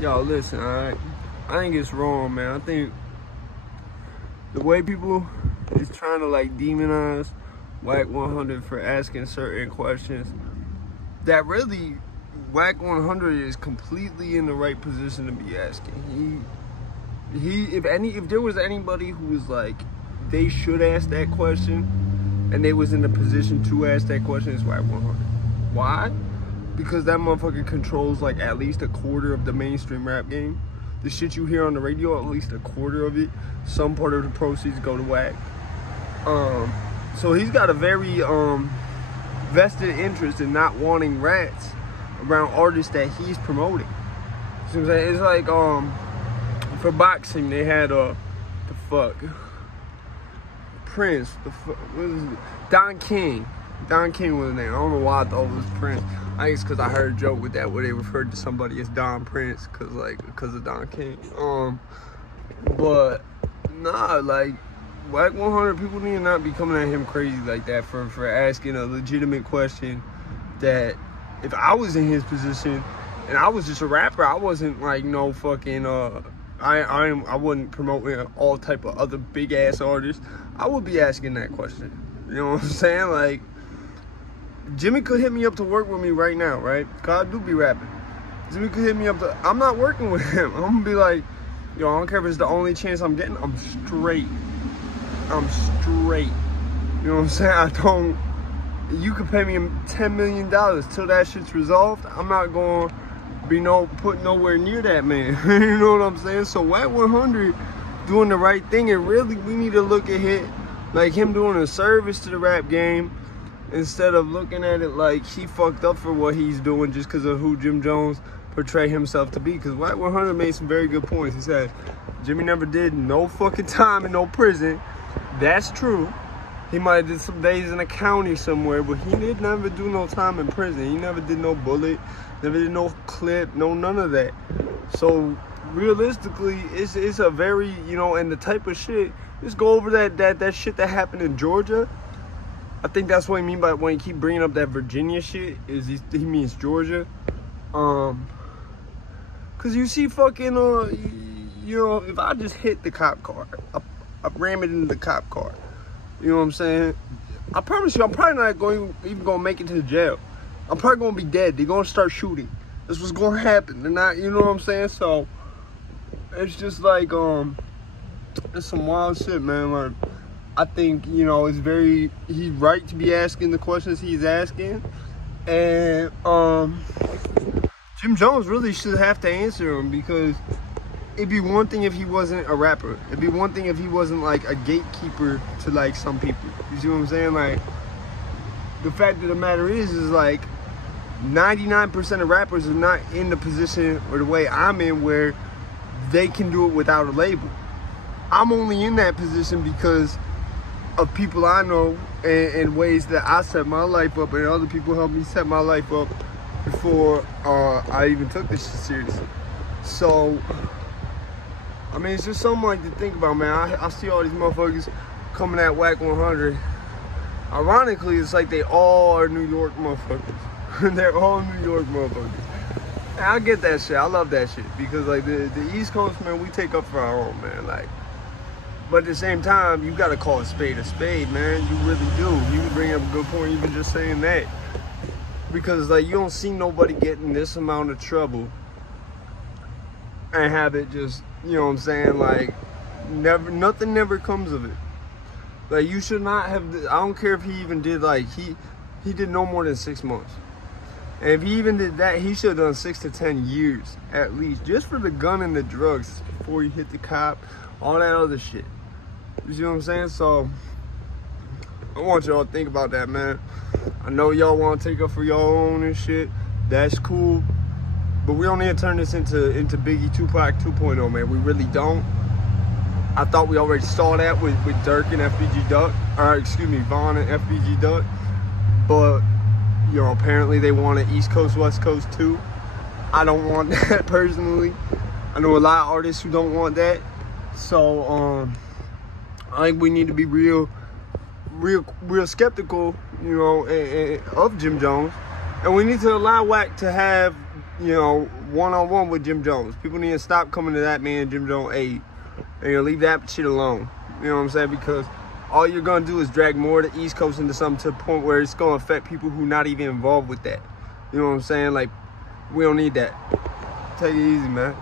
Yo, listen, I think it's wrong, man. I think the way people is trying to like demonize Wack 100 for asking certain questions, that really Wack 100 is completely in the right position to be asking. If there was anybody who was like they should ask that question and they was in the position to ask that question, it's Wack 100. Why? Because that motherfucker controls like at least a quarter of the mainstream rap game. The shit you hear on the radio, at least a quarter of it, some part of the proceeds go to Wack. So he's got a very vested interest in not wanting rats around artists that he's promoting. You know what I'm saying? It's like for boxing they had Prince, what is it? Don King. Don King was his name. I don't know why I thought it was Prince. I think it's because I heard a joke with that where they referred to somebody as Don Prince because of Don King. But nah, like Wack 100 people need to not be coming at him crazy like that for asking a legitimate question. That if I was in his position and I was just a rapper, I wasn't like no fucking I wouldn't promote all type of other big ass artists. I would be asking that question. You know what I'm saying? Like, Jimmy could hit me up to work with me right now, right? Cause I do be rapping. Jimmy could hit me up to, I'm not working with him. I'm gonna be like, yo, I don't care if it's the only chance I'm getting, I'm straight. I'm straight. You know what I'm saying? You could pay me $10 million till that shit's resolved. I'm not gonna be put nowhere near that man. You know what I'm saying? So Wack 100 doing the right thing, and really we need to look at it like him doing a service to the rap game instead of looking at it like he fucked up for what he's doing just because of who Jim Jones portrayed himself to be. Because Wack 100 made some very good points. He said Jimmy never did no fucking time in no prison. That's true. He might have did some days in a county somewhere, but he did never do no time in prison. He never did no bullet, never did no clip, no none of that. So realistically, it's a very, you know, and the type of shit, just go over that shit that happened in Georgia. I think that's what he mean by when he keep bringing up that Virginia shit, is he means Georgia. Cause you see fucking, you know, if I just hit the cop car, I ram it into the cop car. You know what I'm saying? I promise you, I'm probably not even gonna make it to the jail. I'm probably gonna be dead. They're gonna start shooting. That's what's gonna happen. They're not, you know what I'm saying? So it's just like, it's some wild shit, man. Like, I think, you know, he's right to be asking the questions he's asking. And Jim Jones really should have to answer them, because it'd be one thing if he wasn't a rapper. It'd be one thing if he wasn't like a gatekeeper to like some people. You see what I'm saying? Like, the fact of the matter is like 99% of rappers are not in the position or the way I'm in where they can do it without a label. I'm only in that position because of people I know and ways that I set my life up, and other people helped me set my life up before I even took this shit seriously. So I mean, it's just something like to think about, man. I see all these motherfuckers coming at Wack 100. Ironically, it's like they all are New York motherfuckers. They're all New York motherfuckers. And I get that shit. I love that shit. Because, like, the East Coast, man, we take up for our own, man. Like, but at the same time, you got to call a spade, man. You really do. You can bring up a good point even just saying that. Because, like, you don't see nobody getting this amount of trouble and have it just, you know what I'm saying, like, nothing never comes of it. Like, you should not have, I don't care if he even did, like, he did no more than 6 months. And if he even did that, he should have done 6 to 10 years, at least, just for the gun and the drugs before he hit the cop, all that other shit. You see what I'm saying? So, I want y'all to think about that, man. I know y'all want to take up for your own and shit. That's cool. But we don't need to turn this into Biggie Tupac 2.0, man. We really don't. I thought we already saw that with Dirk and FBG Duck. Or, excuse me, Vaughn and FBG Duck. But, you know, apparently they want an East Coast, West Coast too. I don't want that personally. I know a lot of artists who don't want that. So, I think we need to be real skeptical, you know, of Jim Jones. And we need to allow Wack to have you know, one-on-one with Jim Jones. People need to stop coming to that man, Jim Jones, aid, and leave that shit alone. You know what I'm saying? Because all you're gonna do is drag more of the East Coast into something to the point where it's gonna affect people who not even involved with that. You know what I'm saying? Like, we don't need that. Take it easy, man.